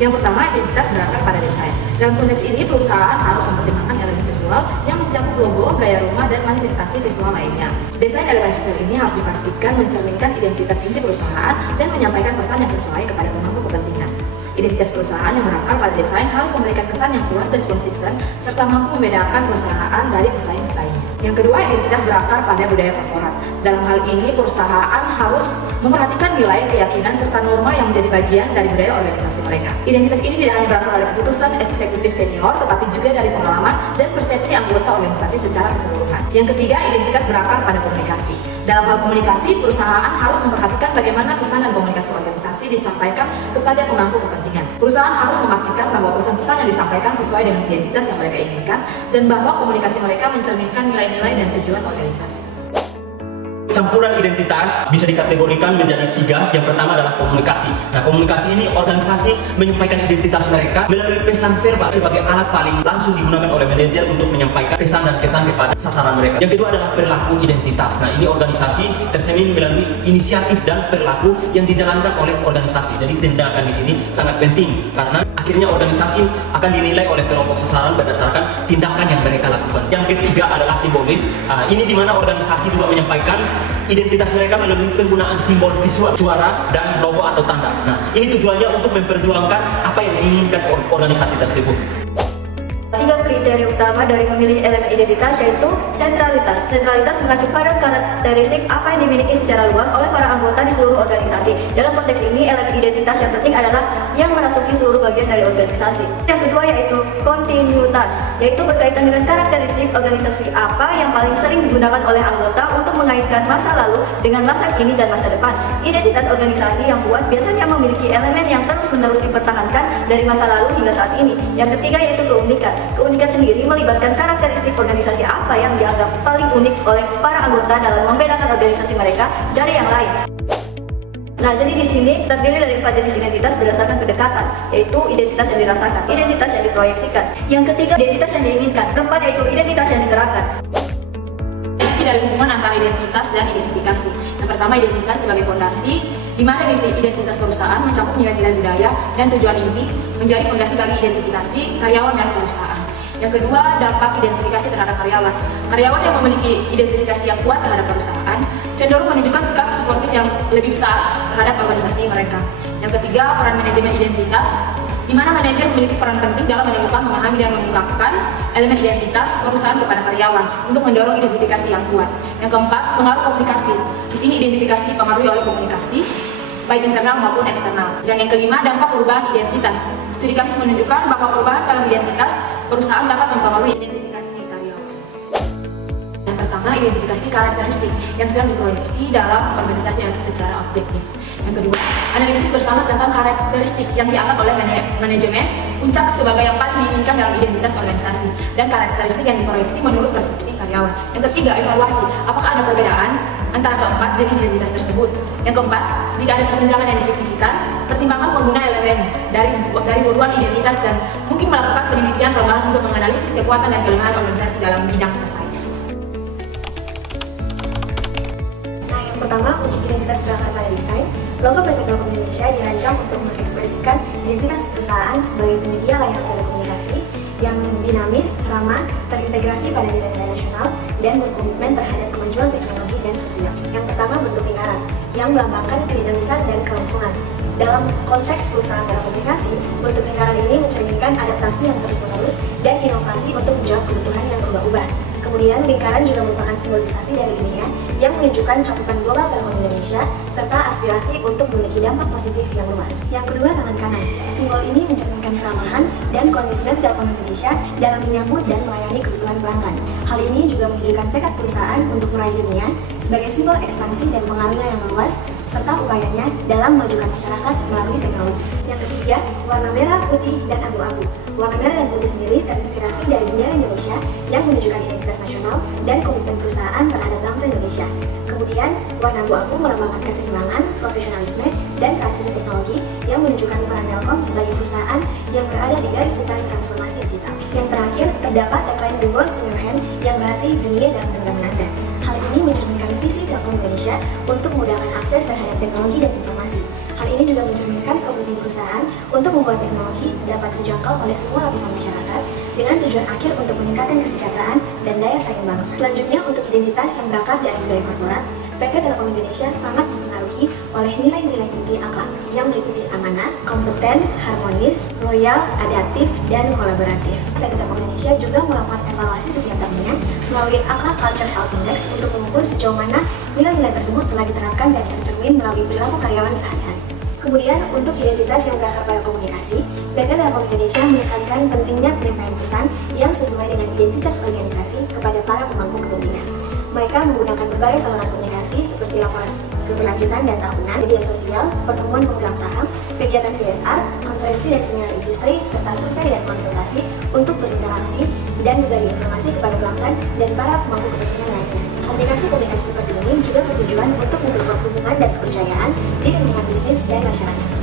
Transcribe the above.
Yang pertama, identitas berakar pada desain. Dalam konteks ini, perusahaan harus mempertimbangkan elemen visual yang mencakup logo, gaya rumah, dan manifestasi visual lainnya. Desain elemen visual ini harus dipastikan mencerminkan identitas inti perusahaan dan menyampaikan pesan yang sesuai kepada pemangku kepentingan. Identitas perusahaan yang berakar pada desain harus memberikan kesan yang kuat dan konsisten serta mampu membedakan perusahaan dari pesaing-pesaingnya. Yang kedua, identitas berakar pada budaya korporat. Dalam hal ini, perusahaan harus memperhatikan nilai, keyakinan, serta norma yang menjadi bagian dari budaya organisasi mereka. Identitas ini tidak hanya berasal dari keputusan eksekutif senior, tetapi juga dari pengalaman dan persepsi anggota organisasi secara keseluruhan. Yang ketiga, identitas berakar pada komunikasi. Dalam hal komunikasi, perusahaan harus memperhatikan bagaimana pesan dan komunikasi organisasi disampaikan kepada pemangku kepentingan. Perusahaan harus memastikan bahwa pesan-pesan yang disampaikan sesuai dengan identitas yang mereka inginkan dan bahwa komunikasi mereka mencerminkan nilai-nilai dan tujuan organisasi. Campuran identitas bisa dikategorikan menjadi tiga. Yang pertama adalah komunikasi. Nah, komunikasi ini organisasi menyampaikan identitas mereka melalui pesan verbal sebagai alat paling langsung digunakan oleh manajer untuk menyampaikan pesan dan kesan kepada sasaran mereka. Yang kedua adalah perilaku identitas. Nah, ini organisasi tercermin melalui inisiatif dan perilaku yang dijalankan oleh organisasi. Jadi tindakan di sini sangat penting karena akhirnya organisasi akan dinilai oleh kelompok sasaran berdasarkan tindakan yang mereka lakukan. Yang ketiga adalah simbolis. Ini di mana organisasi juga menyampaikan identitas mereka melalui penggunaan simbol visual, suara, dan logo atau tanda. Nah, ini tujuannya untuk memperjuangkan apa yang diinginkan organisasi tersebut. Tiga kriteria utama dari memilih elemen identitas yaitu sentralitas. Sentralitas mengacu pada karakteristik apa yang dimiliki secara luas oleh para anggota di seluruh organisasi. Dalam konteks ini, elemen identitas yang penting adalah yang merasuki seluruh bagian dari organisasi. Yang kedua yaitu kontinuitas, yaitu berkaitan dengan karakteristik organisasi apa yang paling sering digunakan oleh anggota untuk mengaitkan masa lalu dengan masa kini dan masa depan. Identitas organisasi yang kuat biasanya memiliki elemen yang terus-menerus dipertahankan dari masa lalu hingga saat ini. Yang ketiga yaitu keunikan. Keunikan sendiri melibatkan karakteristik organisasi apa yang dianggap paling unik oleh para anggota dalam membedakan organisasi mereka dari yang lain. Nah, jadi di sini terdiri dari 4 jenis identitas berdasarkan pendekatan, yaitu identitas yang dirasakan, identitas yang diproyeksikan, yang ketiga identitas yang diinginkan, keempat yaitu identitas yang diterapkan. Ini dari hubungan antara identitas dan identifikasi. Yang pertama, identitas sebagai fondasi, di mana identitas perusahaan mencakup nilai-nilai budaya dan tujuan inti menjadi fondasi bagi identifikasi karyawan dan perusahaan. Yang kedua, dampak identifikasi terhadap karyawan. Karyawan yang memiliki identifikasi yang kuat terhadap perusahaan cenderung menunjukkan sikap suportif yang lebih besar terhadap organisasi mereka. Yang ketiga, peran manajemen identitas, di mana manajer memiliki peran penting dalam menemukan, memahami, dan mengungkapkan elemen identitas perusahaan kepada karyawan untuk mendorong identifikasi yang kuat. Yang keempat, pengaruh komunikasi. Di sini identifikasi dipengaruhi oleh komunikasi, baik internal maupun eksternal. Dan yang kelima, dampak perubahan identitas. Studi kasus menunjukkan bahwa perubahan dalam identitas perusahaan dapat mempengaruhi identifikasi karyawan. Yang pertama, identifikasi karakteristik yang sedang diproyeksi dalam organisasi secara objektif. Yang kedua, analisis bersama tentang karakteristik yang dianggap oleh manajemen puncak sebagai yang paling diinginkan dalam identitas organisasi dan karakteristik yang diproyeksi menurut persepsi karyawan. Yang ketiga, evaluasi. Apakah ada perbedaan antara keempat jenis identitas tersebut? Yang keempat, jika ada kesenjangan yang signifikan, pertimbangkan pengguna elemen dari buruan identitas dan mungkin melakukan penelitian tambahan untuk menganalisis kekuatan dan kelemahan organisasi dalam bidang terkait. Nah, yang pertama, untuk identitas berakar pada desain, logo PT Telkom Indonesia dirancang untuk mengekspresikan identitas perusahaan sebagai penyedia layanan telekomunikasi yang dinamis, ramah, terintegrasi pada nilai-nilai nasional, dan berkomitmen terhadap kemajuan teknologi dan sosial. Yang pertama, bentuk lingkaran, yang melambangkan kedinamisan dan kelangsungan. Dalam konteks perusahaan telekomunikasi, bentuk lingkaran ini mencerminkan adaptasi yang terus-menerus dan inovasi untuk menjawab kebutuhan yang berubah-ubah. Kemudian, lingkaran juga merupakan simbolisasi dari dunia yang menunjukkan cakupan global Telkom Indonesia serta aspirasi untuk memiliki dampak positif yang luas. Yang kedua, tangan kanan. Simbol ini mencerminkan keramahan dan komitmen Telkom Indonesia dalam menyambut dan melayani kebutuhan pelanggan. Hal ini juga menunjukkan tekad perusahaan untuk meraih dunia sebagai simbol ekspansi dan pengaruhnya yang luas serta upayanya dalam memajukan masyarakat melalui teknologi. Yang ketiga, warna merah, putih, dan abu-abu. Warna merah dan putih sendiri terinspirasi dari bendera Indonesia yang menunjukkan identitas nasional dan komitmen perusahaan terhadap bangsa Indonesia. Kemudian, warna abu-abu melambangkan keseimbangan, profesionalisme, dan transisi teknologi yang menunjukkan peran Telkom sebagai perusahaan yang berada di garis depan transformasi digital. Yang terakhir, terdapat tagline "The World in Your Hand" yang berarti dunia dalam genggaman Anda. Hal ini mencerminkan visi Telkom Indonesia untuk memudahkan akses terhadap teknologi dan informasi. Hal ini juga mencerminkan komitmen perusahaan untuk membuat teknologi dapat dijangkau oleh semua lapisan masyarakat dengan tujuan akhir untuk meningkatkan kesejahteraan dan daya saing bangsa. Selanjutnya, untuk identitas yang berakar dari budaya korporat, PT Telkom Indonesia sangat dipengaruhi oleh nilai-nilai inti akhlak yang meliputi amanah, kompeten, harmonis, loyal, adaptif, dan kolaboratif. PT Telkom Indonesia juga melakukan evaluasi setiap tahunnya melalui Akhlak Culture Health Index untuk mengukur sejauh mana nilai-nilai tersebut telah diterapkan dan tercermin melalui perilaku karyawan sehari-hari. Kemudian, untuk identitas yang berakar pada komunikasi, PT Telkom Indonesia menekankan pentingnya penyampaian pesan yang sesuai dengan identitas organisasi kepada para pemangku kepentingan. Mereka menggunakan berbagai saluran komunikasi seperti laporan keberlanjutan dan tahunan, media sosial, pertemuan pemegang saham, kegiatan CSR, konferensi dan seminar industri, serta survei dan konsultasi untuk berinteraksi dan berbagi informasi kepada pelanggan dan para pemangku kepentingan lainnya. Komunikasi-komunikasi seperti ini juga bertujuan untuk memperkuat hubungan dan kepercayaan di lingkungan bisnis dan masyarakat.